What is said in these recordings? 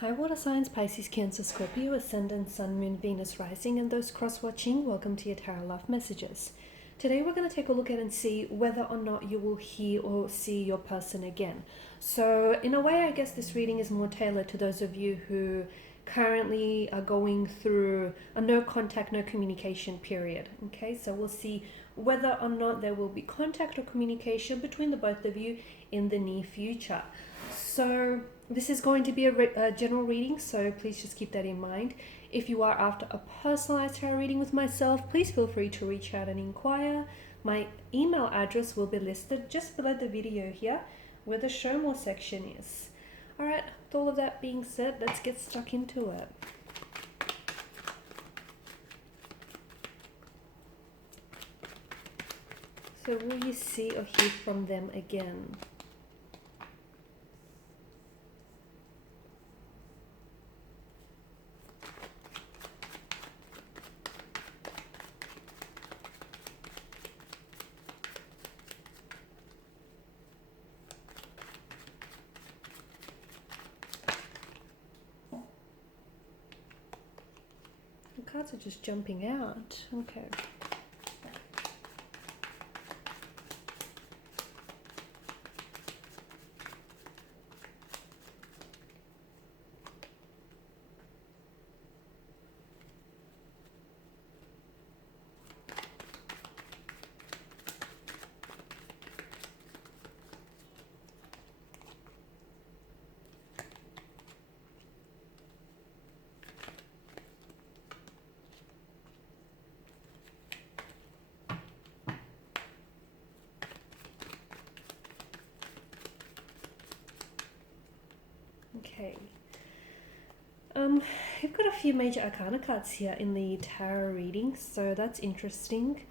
Hi, water signs, Pisces, Cancer, Scorpio, Ascendant, Sun, Moon, Venus, Rising, and those cross-watching, welcome to your Tarot Love Messages. Today we're going to take a look at and see whether or not you will hear or see your person again. So in a way, I guess this reading is more tailored to those of you who currently are going through a no contact, no communication period. Okay, so we'll see whether or not there will be contact or communication between the both of you in the near future. So this is going to be a general reading, so please just keep that in mind. If you are after a personalized tarot reading with myself, please feel free to reach out and inquire. My email address will be listed just below the video here, where the show more section is. Alright, with all of that being said, let's get stuck into it. So will you see or hear from them again? The cards are just jumping out. Okay. Okay. You've got a few major arcana cards here in the tarot reading, so that's interesting.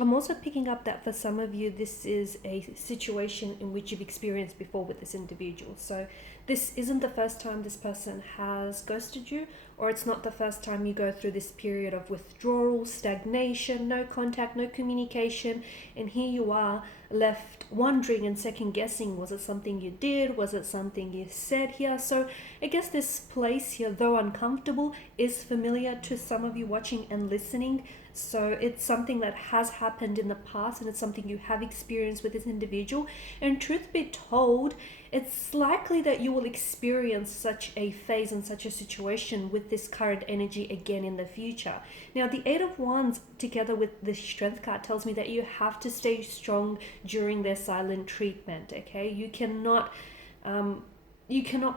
I'm also picking up that for some of you, this is a situation in which you've experienced before with this individual. So this isn't the first time this person has ghosted you, or it's not the first time you go through this period of withdrawal, stagnation, no contact, no communication, and here you are left wondering and second guessing, was it something you did, was it something you said here? So I guess this place here, though uncomfortable, is familiar to some of you watching and listening. So it's something that has happened in the past, and it's something you have experienced with this individual. And truth be told, it's likely that you will experience such a phase and such a situation with this current energy again in the future. Now, the Eight of Wands together with the Strength card tells me that you have to stay strong during their silent treatment, okay? You cannot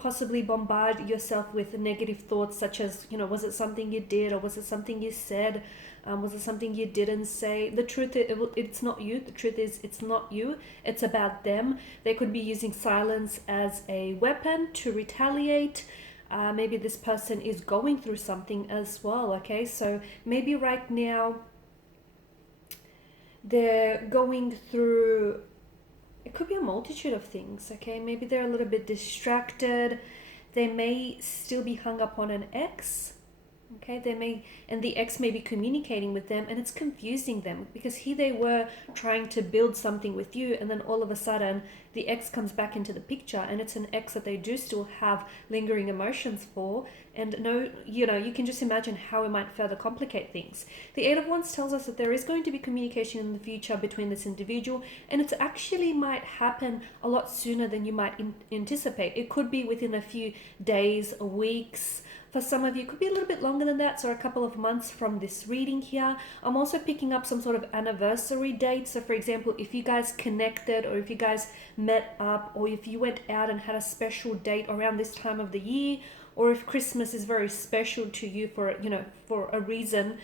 possibly bombard yourself with negative thoughts such as, was it something you did, or was it something you said? Was it something you didn't say? The truth is, it's not you. The truth is, it's not you. It's about them. They could be using silence as a weapon to retaliate. Maybe this person is going through something as well, okay? So maybe right now they're going through, it could be a multitude of things, okay? Maybe they're a little bit distracted. They may still be hung up on an ex. Okay, and the ex may be communicating with them, and it's confusing them because here they were trying to build something with you, and then all of a sudden the ex comes back into the picture, and it's an ex that they do still have lingering emotions for. And you can just imagine how it might further complicate things. The Eight of Wands tells us that there is going to be communication in the future between this individual, and it actually might happen a lot sooner than you might anticipate. It could be within a few days, weeks. For some of you, it could be a little bit longer than that, so a couple of months from this reading here. I'm also picking up some sort of anniversary date. So for example, if you guys connected, or if you guys met up, or if you went out and had a special date around this time of the year, or if Christmas is very special to you for a reason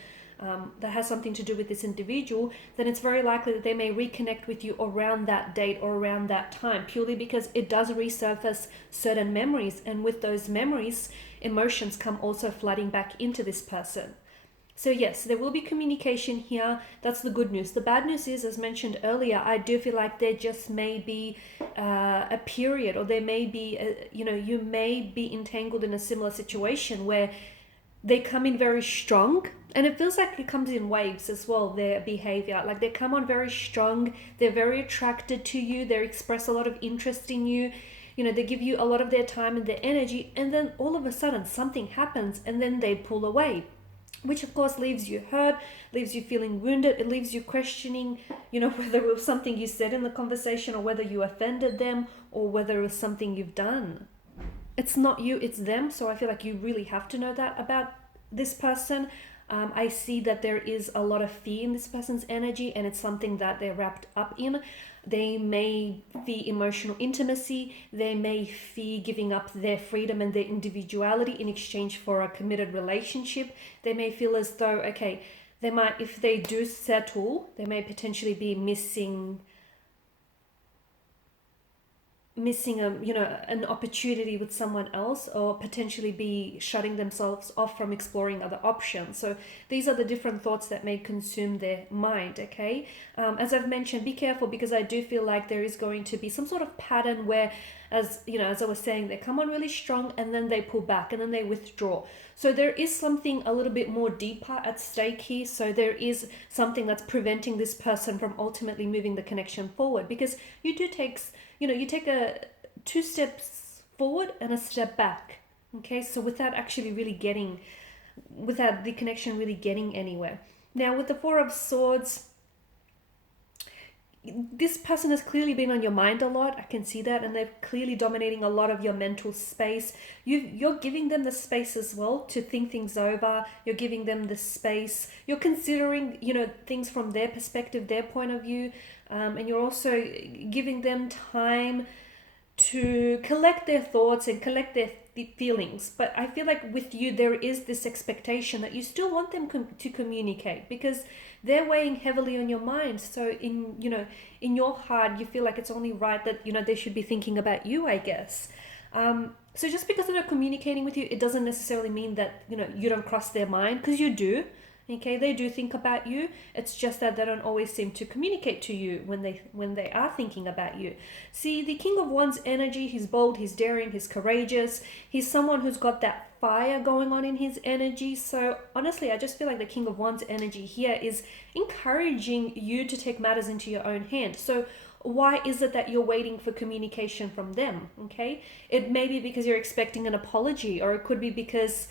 that has something to do with this individual, then it's very likely that they may reconnect with you around that date or around that time, purely because it does resurface certain memories, and with those memories, emotions come also flooding back into this person. So yes, there will be communication here. That's the good news. The bad news is, as mentioned earlier, I do feel like there just may be a period, or there may be, you may be entangled in a similar situation where they come in very strong, and it feels like it comes in waves as well, their behavior. Like they come on very strong, they're very attracted to you, they express a lot of interest in you, they give you a lot of their time and their energy, and then all of a sudden something happens and then they pull away, which of course leaves you hurt, leaves you feeling wounded. It leaves you questioning, whether it was something you said in the conversation, or whether you offended them, or whether it was something you've done. It's not you, it's them. So I feel like you really have to know that about this person. I see that there is a lot of fear in this person's energy, and it's something that they're wrapped up in. They may fear emotional intimacy. They may fear giving up their freedom and their individuality in exchange for a committed relationship. They may feel as though, okay, they might, if they do settle, they may potentially be missing an opportunity with someone else, or potentially be shutting themselves off from exploring other options. So these are the different thoughts that may consume their mind. Okay, as I've mentioned, be careful, because I do feel like there is going to be some sort of pattern where, as I was saying, they come on really strong and then they pull back and then they withdraw. So there is something a little bit more deeper at stake here. So there is something that's preventing this person from ultimately moving the connection forward, because you take a 2 steps forward and a step back. Okay, so without the connection really getting anywhere. Now with the 4 of Swords, this person has clearly been on your mind a lot. I can see that, and they're clearly dominating a lot of your mental space. You're giving them the space as well to think things over. You're giving them the space. You're considering, things from their perspective, their point of view, and you're also giving them time to collect their thoughts and collect their feelings. But I feel like with you, there is this expectation that you still want them to communicate, because they're weighing heavily on your mind. So in your heart, you feel like it's only right that, they should be thinking about you, I guess. So just because they're not communicating with you, it doesn't necessarily mean that, you don't cross their mind, because you do. Okay, they do think about you. It's just that they don't always seem to communicate to you when they are thinking about you. See, the King of Wands energy, he's bold, he's daring, he's courageous. He's someone who's got that fire going on in his energy. So honestly, I just feel like the King of Wands energy here is encouraging you to take matters into your own hand. So why is it that you're waiting for communication from them? Okay, it may be because you're expecting an apology, or it could be because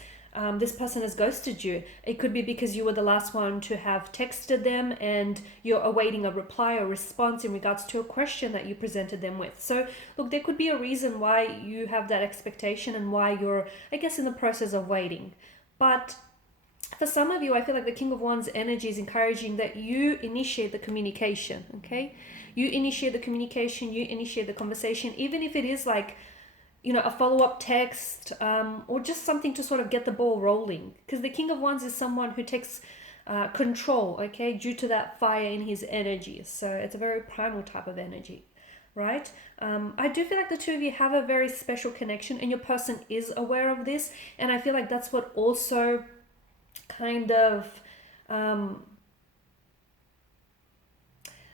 this person has ghosted you. It could be because you were the last one to have texted them and you're awaiting a reply or response in regards to a question that you presented them with. So look, there could be a reason why you have that expectation and why you're, I guess, in the process of waiting. But for some of you, I feel like the King of Wands energy is encouraging that you initiate the communication, okay? You initiate the communication, you initiate the conversation, even if it is like, a follow-up text, or just something to sort of get the ball rolling. Because the King of Wands is someone who takes control, okay, due to that fire in his energy. So it's a very primal type of energy, right? I do feel like the two of you have a very special connection, and your person is aware of this. And I feel like that's what also kind of...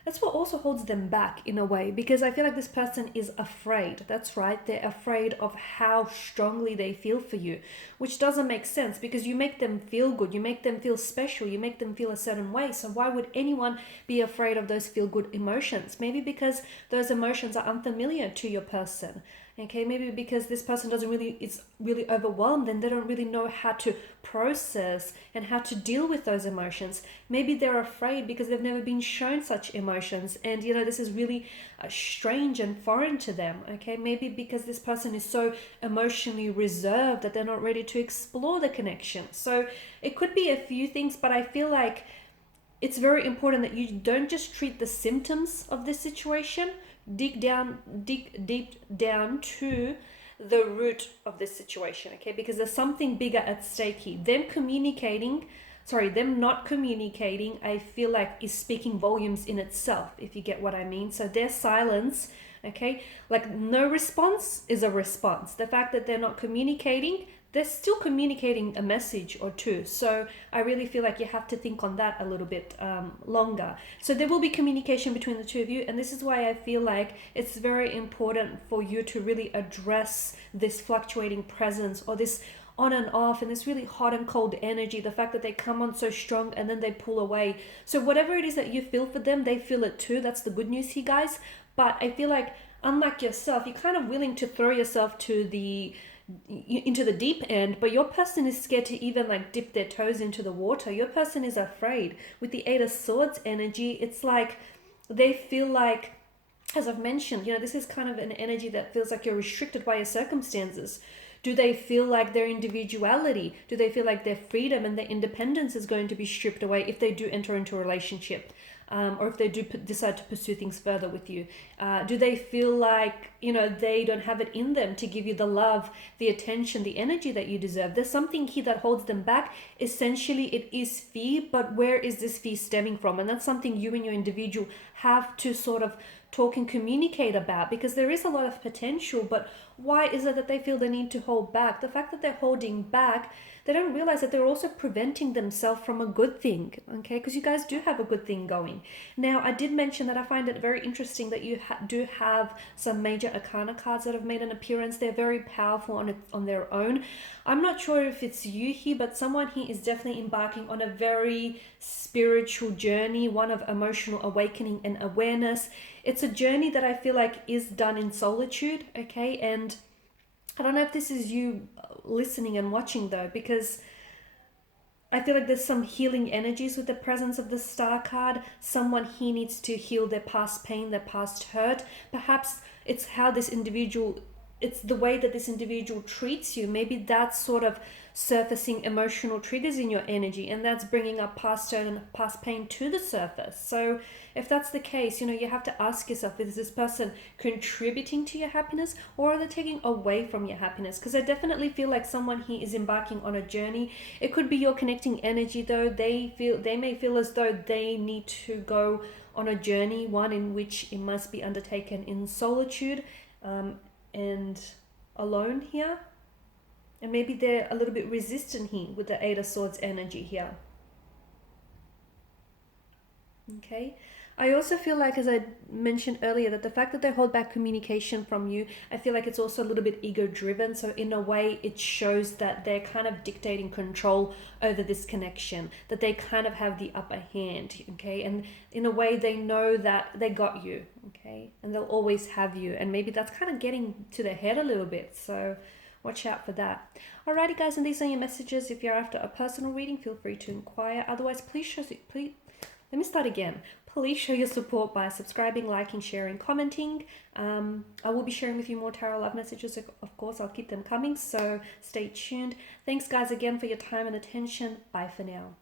that's what also holds them back in a way, because I feel like this person is afraid. That's right, they're afraid of how strongly they feel for you, which doesn't make sense, because you make them feel good, you make them feel special, you make them feel a certain way. So why would anyone be afraid of those feel good emotions? Maybe because those emotions are unfamiliar to your person. Okay, maybe because this person is really overwhelmed and they don't really know how to process and how to deal with those emotions. Maybe they're afraid because they've never been shown such emotions, and this is really strange and foreign to them. Okay, maybe because this person is so emotionally reserved that they're not ready to explore the connection. So it could be a few things, but I feel like it's very important that you don't just treat the symptoms of this situation. Dig deep down to the root of this situation, okay? Because there's something bigger at stake here. Them not communicating, I feel like is speaking volumes in itself, if you get what I mean. So their silence, okay, like no response is a response. The fact that they're not communicating, they're still communicating a message or two. So I really feel like you have to think on that a little bit longer. So there will be communication between the two of you. And this is why I feel like it's very important for you to really address this fluctuating presence, or this on and off, and this really hot and cold energy, the fact that they come on so strong and then they pull away. So whatever it is that you feel for them, they feel it too. That's the good news here, guys. But I feel like unlike yourself, you're kind of willing to throw yourself into the deep end, but your person is scared to even like dip their toes into the water. Your person is afraid. With the Eight of Swords energy, it's like they feel like, as I've mentioned, this is kind of an energy that feels like you're restricted by your circumstances. Do they feel like their individuality, do they feel like their freedom and their independence is going to be stripped away if they do enter into a relationship? Or if they do decide to pursue things further with you? Do they feel like, they don't have it in them to give you the love, the attention, the energy that you deserve? There's something here that holds them back. Essentially, it is fear, but where is this fear stemming from? And that's something you and your individual have to sort of talk and communicate about, because there is a lot of potential, but why is it that they feel the need to hold back? The fact that they're holding back, they don't realize that they're also preventing themselves from a good thing, okay? Because you guys do have a good thing going. Now, I did mention that I find it very interesting that you do have some major arcana cards that have made an appearance. They're very powerful on their own. I'm not sure if it's you here, but someone here is definitely embarking on a very spiritual journey, one of emotional awakening and awareness. It's a journey that I feel like is done in solitude, okay? And I don't know if this is you listening and watching though, because I feel like there's some healing energies with the presence of the Star card. Someone here needs to heal their past pain, their past hurt. Perhaps it's it's the way that this individual treats you. Maybe that's sort of surfacing emotional triggers in your energy, and that's bringing up past hurt and past pain to the surface. So if that's the case, you have to ask yourself, is this person contributing to your happiness, or are they taking away from your happiness? Because I definitely feel like someone here is embarking on a journey. It could be your connecting energy though. They may feel as though they need to go on a journey, one in which it must be undertaken in solitude, and alone here. And maybe they're a little bit resistant here with the Eight of Swords energy here. Okay. I also feel like, as I mentioned earlier, that the fact that they hold back communication from you, I feel like it's also a little bit ego driven. So in a way, it shows that they're kind of dictating control over this connection, that they kind of have the upper hand, okay? And in a way, they know that they got you, okay? And they'll always have you. And maybe that's kind of getting to their head a little bit. So watch out for that. Alrighty, guys, and these are your messages. If you're after a personal reading, feel free to inquire. Otherwise, let me start again. Please show your support by subscribing, liking, sharing, commenting. I will be sharing with you more tarot love messages. Of course, I'll keep them coming, so stay tuned. Thanks, guys, again for your time and attention. Bye for now.